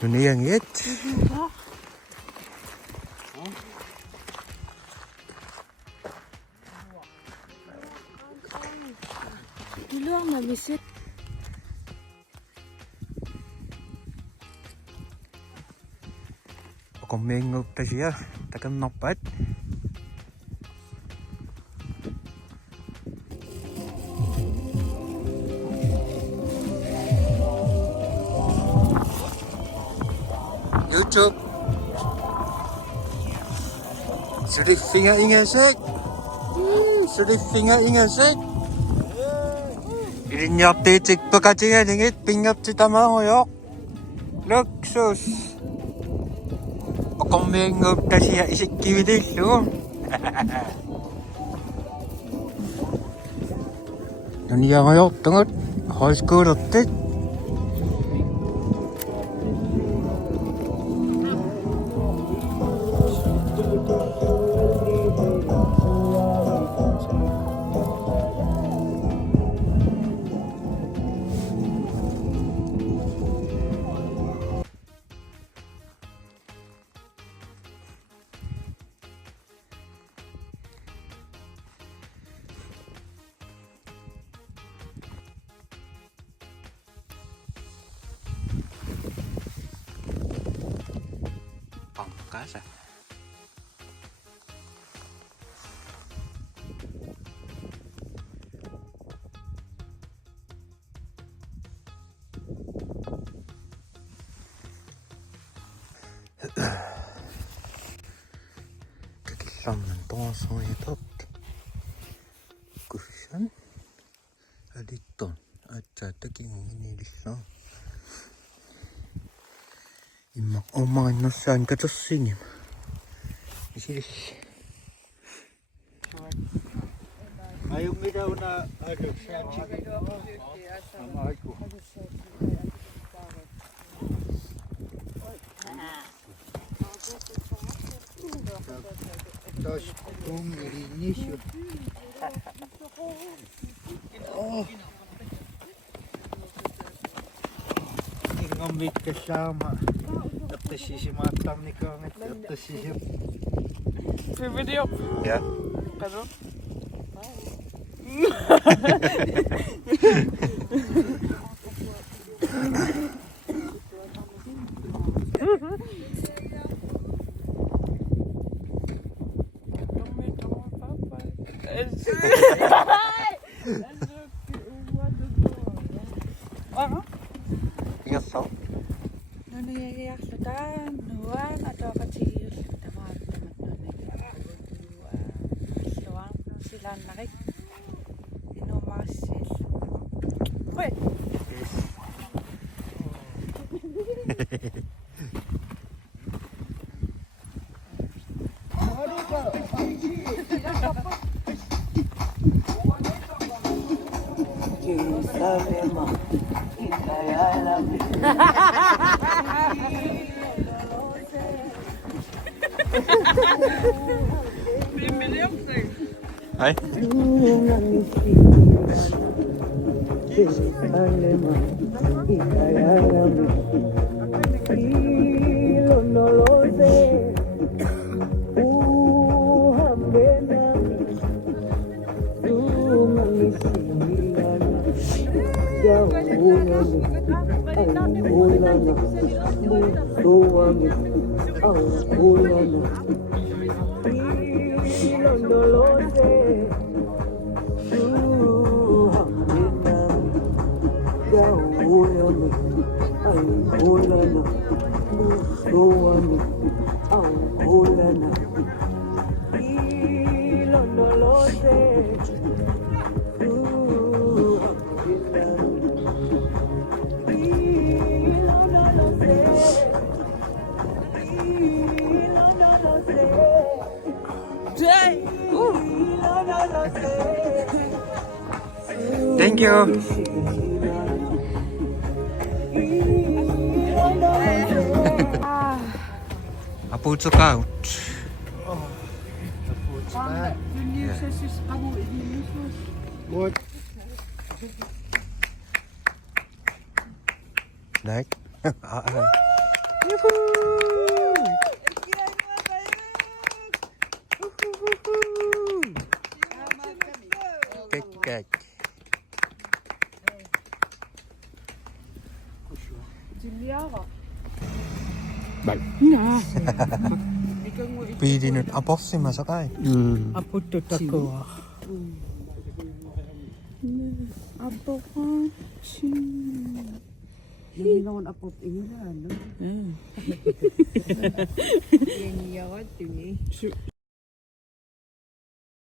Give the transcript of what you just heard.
nuniangiartut. Dulu ang nabisit. Kumingog ta siya. Takang napat. YouTube. Sudah finger ingasek. Sudah finger ingasek. ilinniartut tikpakatingalingit pingaptitamahoyoq. Luksus. Kumingog ta siya isikkivilillu. nuniangiartut højskoliani. Pangkasa. Kakisam ng tongosong ito. Kusyan. Aditon. At sa taking inilisang. Imak omang nasaan ka sa sinim. Isilis. Ayaw mo daw na ano siya. Sama ko. Tapos kung ilinis yun. Oh. Ingamit kasama. Tapos sisimatang ni Kangit. Tapos sisip. Video. Ja. Ano? Ingat so. Nuniangiartut nuan atau kecil teman-teman nuan sila narik inomasil. Wait. Hej. Thank you. I put it out. What? Đấy. Kek. Juliara. Bye. Nah. Pwede nun apos si masakay. Apo to tako. Apo ka. Naminawan apot ingila, no? Yan yawat, timi.